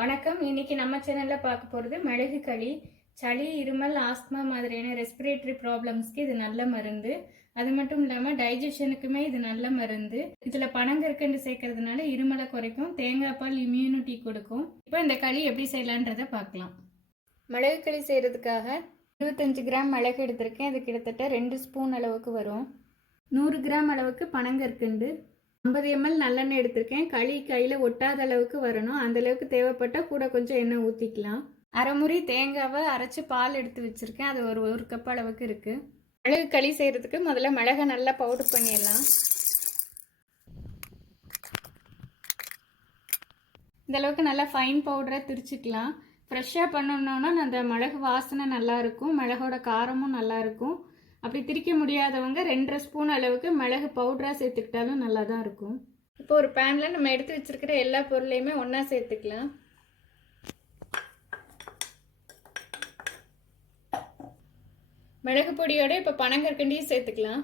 வணக்கம். இன்னைக்கு நம்ம சேனல்ல பார்க்க போகிறது மிளகு களி. சளி, இருமல், ஆஸ்துமா மாதிரியான ரெஸ்பிரேட்டரி ப்ராப்ளம்ஸ்க்கு இது நல்ல மருந்து. அது மட்டும் இல்லாமல் டைஜஷனுக்குமே இது நல்ல மருந்து. இதில் பனங்கற்கண்டு சேர்க்கறதுனால இருமலை குறைக்கும், தேங்காய் பால் இம்யூனிட்டி கொடுக்கும். இப்போ இந்த களி எப்படி செய்யலான்றதை பார்க்கலாம். மிளகு களி செய்கிறதுக்காக 25 கிராம் மிளகு எடுத்திருக்கேன். அது கிட்டத்தட்ட 2 ஸ்பூன் அளவுக்கு வரும். 100 கிராம் அளவுக்கு பனங்கற்கண்டு, 50 ml நல்லெண்ணெய் எடுத்திருக்கேன். களி கையில் ஒட்டாத அளவுக்கு வரணும். அந்த அளவுக்கு தேவைப்பட்டால் கூட கொஞ்சம் எண்ணெய் ஊற்றிக்கலாம். அரை முறி தேங்காவை அரைச்சி பால் எடுத்து வச்சுருக்கேன். அது ஒரு கப் அளவுக்கு இருக்குது. மிளகு களி செய்கிறதுக்கு முதல்ல மிளகை நல்லா பவுடர் பண்ணிடலாம். இந்த அளவுக்கு நல்லா ஃபைன் பவுடரை திரிச்சிக்கலாம். ஃப்ரெஷ்ஷாக பண்ணணுன்னா அந்த மிளகு வாசனை நல்லாயிருக்கும், மிளகோட காரமும் நல்லாயிருக்கும். அப்படி திரிக்க முடியாதவங்க 2.5 ஸ்பூன் அளவுக்கு மிளகு பவுடராக சேர்த்துக்கிட்டாலும் நல்லா தான் இருக்கும். இப்போ ஒரு பேனில் நம்ம எடுத்து வச்சுருக்கிற எல்லா பொருளையுமே ஒன்றா சேர்த்துக்கலாம். மிளகு பொடியோட இப்போ பனங்கற்கண்டையும் சேர்த்துக்கலாம்.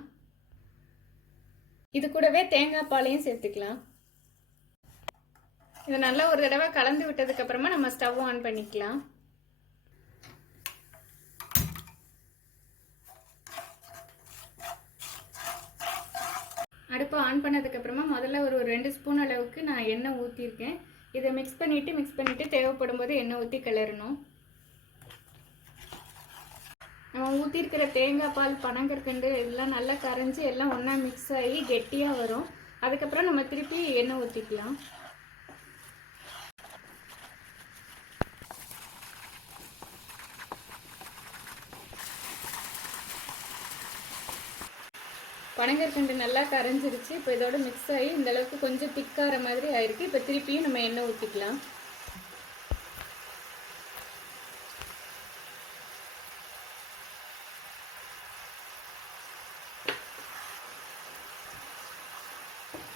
இது கூடவே தேங்காய் பாலையும் சேர்த்துக்கலாம். இதை நல்லா ஒரு தடவை கலந்து விட்டதுக்கப்புறமா நம்ம ஸ்டவ் ஆன் பண்ணிக்கலாம். அடுப்பு ஆன் பண்ணதுக்கப்புறமா முதல்ல ஒரு 2 ஸ்பூன் அளவுக்கு நான் எண்ணெய் ஊற்றிருக்கேன். இதை மிக்ஸ் பண்ணிவிட்டு தேவைப்படும் போது எண்ணெய் ஊற்றி கிளறணும். நம்ம ஊற்றிருக்கிற தேங்காய் பால், பனங்கற்கண்டு எல்லாம் நல்லா கரைஞ்சி எல்லாம் ஒன்றா மிக்ஸ் ஆகி கெட்டியாக வரும். அதுக்கப்புறம் நம்ம திருப்பி எண்ணெய் ஊற்றிக்கலாம். பனங்கற்கண்டு நல்லா கரைஞ்சிருச்சு. இப்போ இதோட மிக்ஸ் ஆகி இந்த அளவுக்கு கொஞ்சம் திக்கார மாதிரி ஆயிருக்கு. இப்போ திருப்பியும் நம்ம எண்ணெய் ஊற்றிக்கலாம்.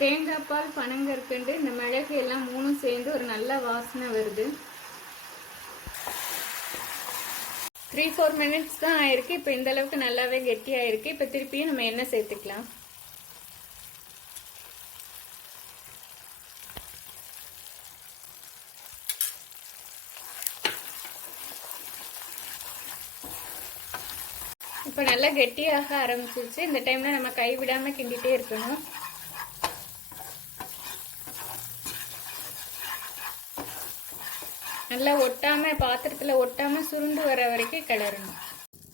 தேங்காய் பால், பனங்கற்கண்டு, இந்த மிளகு எல்லாம் மூணும் சேர்ந்து ஒரு நல்ல வாசனை வருது. 3-4 மினிட்ஸ் தான் ஆயிருக்கு. இப்போ இந்த அளவுக்கு நல்லாவே கெட்டி ஆயிருக்கு. இப்போ திருப்பியும் நம்ம எண்ணெய் சேர்த்துக்கலாம். இப்போ நல்லா கெட்டியாக ஆரம்பிச்சிருச்சு. இந்த டைம்ல நம்ம கைவிடாம கிண்டிட்டே இருக்கணும். நல்லா ஒட்டாம, பாத்திரத்தில் ஒட்டாம சுருண்டு வர வரைக்கும் கிளறணும்.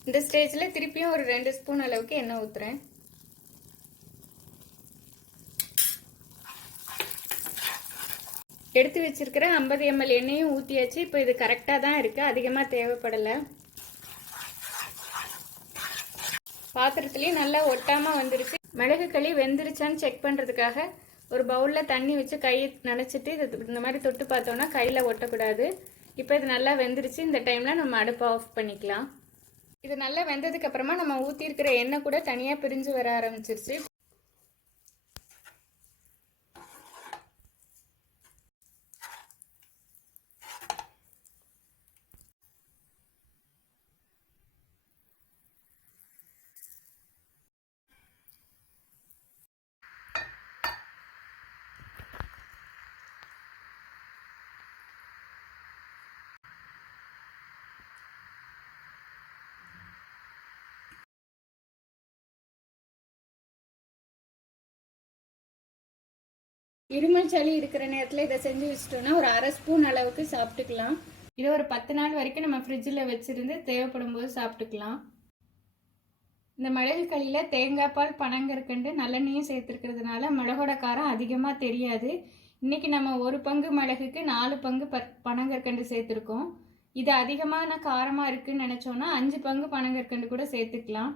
இந்த ஸ்டேஜில் திருப்பியும் ஒரு 2 ஸ்பூன் அளவுக்கு எண்ணெய் ஊற்றுறேன். எடுத்து வச்சிருக்கிற 50 ml எண்ணெயும் ஊற்றியாச்சு. இப்போ இது கரெக்டாக தான் இருக்குது, அதிகமாக தேவைப்படலை. பாத்திரத்துலேயும் நல்லா ஒட்டாமல் வந்துருச்சு. மிளகு களி வெந்துருச்சான்னு செக் பண்ணுறதுக்காக ஒரு பவுலில் தண்ணி வச்சு கையை நனைச்சிட்டு இந்த மாதிரி தொட்டு பார்த்தோன்னா கையில் ஒட்டக்கூடாது. இப்போ இது நல்லா வெந்துருச்சு. இந்த டைமில் நம்ம அடுப்பை ஆஃப் பண்ணிக்கலாம். இது நல்லா வெந்ததுக்கப்புறமா நம்ம ஊற்றிருக்கிற எண்ணெய் கூட தனியாக பிரிஞ்சு வர ஆரம்பிச்சிருச்சு. இருமல் சளி இருக்கிற நேரத்தில் இதை செஞ்சு வச்சிட்டோம்னா ஒரு அரை ஸ்பூன் அளவுக்கு சாப்பிட்டுக்கலாம். இதை ஒரு 10 நாள் வரைக்கும் நம்ம ஃப்ரிட்ஜில் வச்சுருந்து தேவைப்படும் போது சாப்பிட்டுக்கலாம். இந்த மிளகு களியில் தேங்காய் பால், பனங்கற்கண்டு, நல்லெண்ணெயும் சேர்த்துருக்கிறதுனால மிளகோட காரம் அதிகமாக தெரியாது. இன்றைக்கி நம்ம 1 பங்கு மிளகுக்கு 4 பங்கு பனங்கற்கண்டு சேர்த்துருக்கோம். இது அதிகமான காரமாக இருக்குதுன்னு நினச்சோன்னா 5 பங்கு பனங்கற்கண்டு கூட சேர்த்துக்கலாம்.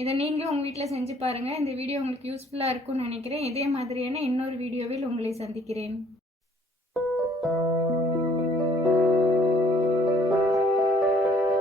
இதை நீங்களும் உங்கள் வீட்டில் செஞ்சு பாருங்கள். இந்த வீடியோ உங்களுக்கு யூஸ்ஃபுல்லாக இருக்கும்னு நினைக்கிறேன். இதே மாதிரியான இன்னொரு வீடியோவில் உங்களை சந்திக்கிறேன்.